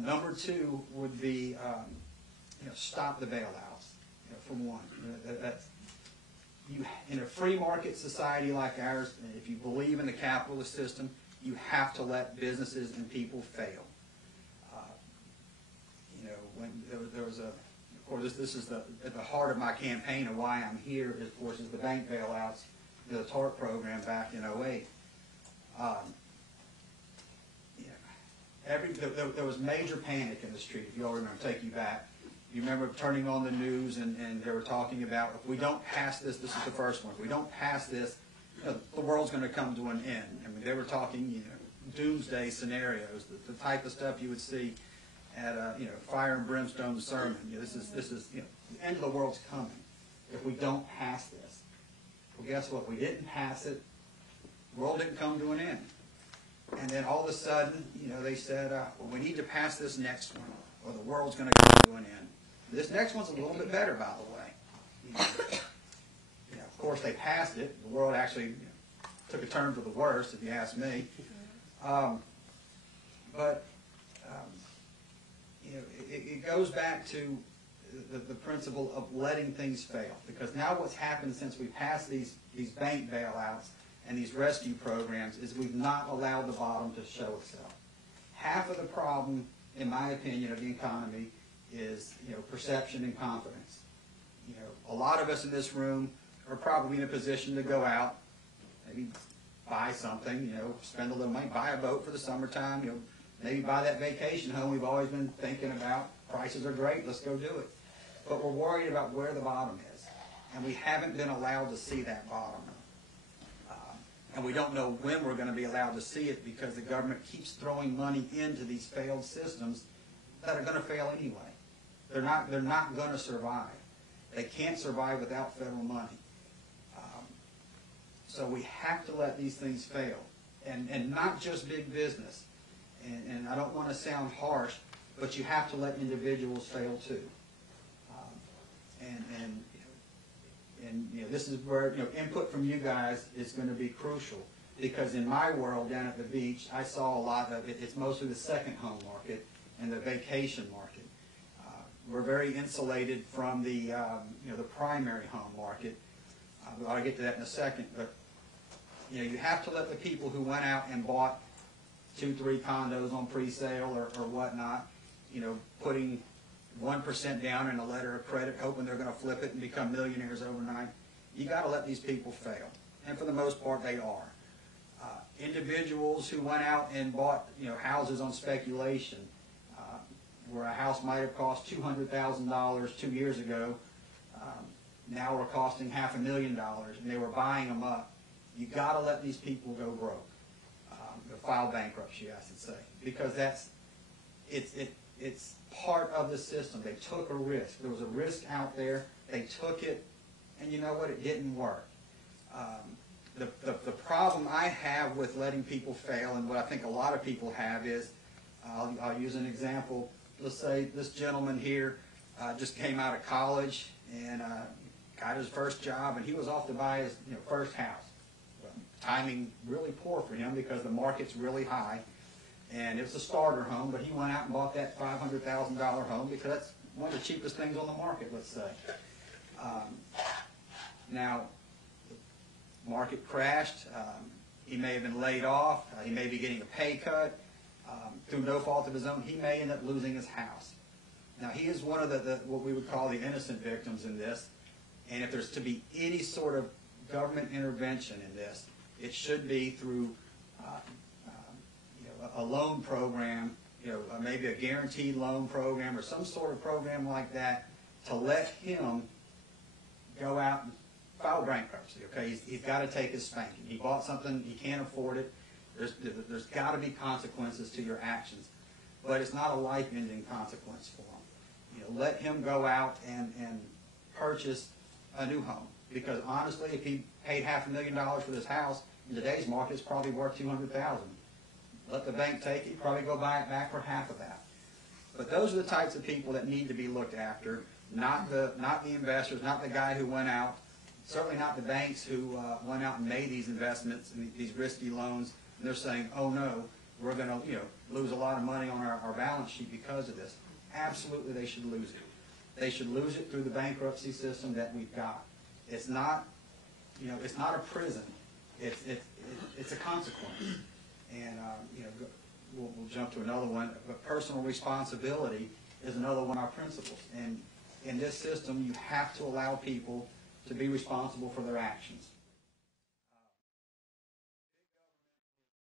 Number two would be stop the bailouts. For one, in a free market society like ours, if you believe in the capitalist system, you have to let businesses and people fail. When there was of course, this is at the heart of my campaign and why I'm here, of course, is the bank bailouts, the TARP program back in '08. There was major panic in the street, if you all remember, take you back. You remember turning on the news and they were talking about, if we don't pass this, this is the first one, if we don't pass this, the world's going to come to an end. I mean, they were talking, doomsday scenarios, the type of stuff you would see at a, fire and brimstone sermon. This is the end of the world's coming if we don't pass this. Well, guess what? We didn't pass it. The world didn't come to an end. And then all of a sudden, they said, well, we need to pass this next one, or the world's going to come to an end. This next one's a little bit better, by the way. Of course, they passed it. The world actually took a turn for the worse, if you ask me. It goes back to the principle of letting things fail. Because now what's happened since we passed these bank bailouts and these rescue programs is we've not allowed the bottom to show itself. Half of the problem, in my opinion, of the economy is perception and confidence. A lot of us in this room are probably in a position to go out, maybe buy something, spend a little money, buy a boat for the summertime, maybe buy that vacation home we've always been thinking about. Prices are great, let's go do it. But we're worried about where the bottom is, and we haven't been allowed to see that bottom. And we don't know when we're going to be allowed to see it because the government keeps throwing money into these failed systems that are going to fail anyway. They're not going to survive. They can't survive without federal money. So we have to let these things fail, and not just big business. And I don't want to sound harsh, but you have to let individuals fail too. And this is where input from you guys is going to be crucial, because in my world down at the beach, I saw a lot of it. It's mostly the second home market and the vacation market. We're very insulated from the primary home market. I'll get to that in a second, but you have to let the people who went out and bought 2-3 condos on pre-sale or whatnot, putting 1% down in a letter of credit, hoping they're going to flip it and become millionaires overnight. You got to let these people fail, and for the most part, they are. Individuals who went out and bought houses on speculation, where a house might have cost $200,000 2 years ago, now we're costing $500,000, and they were buying them up. You got to let these people go broke, file bankruptcy, I should say, because it's part of the system. They took a risk. There was a risk out there. They took it, and you know what? It didn't work. The problem I have with letting people fail, and what I think a lot of people have is, I'll use an example. Let's say this gentleman here just came out of college and got his first job, and he was off to buy his first house. Well, timing really poor for him because the market's really high, and it's a starter home, but he went out and bought that $500,000 home because that's one of the cheapest things on the market, let's say. Now, the market crashed. He may have been laid off. He may be getting a pay cut. Through no fault of his own, he may end up losing his house. Now, he is one of what we would call the innocent victims in this, and if there's to be any sort of government intervention in this, it should be through a loan program, maybe a guaranteed loan program or some sort of program like that to let him go out and file bankruptcy. Okay, he's got to take his spanking. He bought something, he can't afford it. There's got to be consequences to your actions, but it's not a life-ending consequence for him. Let him go out and purchase a new home, because honestly, if he paid $500,000 for this house, in today's market, it's probably worth $200,000. Let the bank take it, probably go buy it back for half of that. But those are the types of people that need to be looked after, not the investors, not the guy who went out, certainly not the banks who went out and made these investments and these risky loans. And they're saying, oh no, we're going to, lose a lot of money on our balance sheet because of this. Absolutely, they should lose it. They should lose it through the bankruptcy system that we've got. It's not, it's not a prison. It's a consequence. And, we'll jump to another one, but personal responsibility is another one of our principles. And in this system, you have to allow people to be responsible for their actions.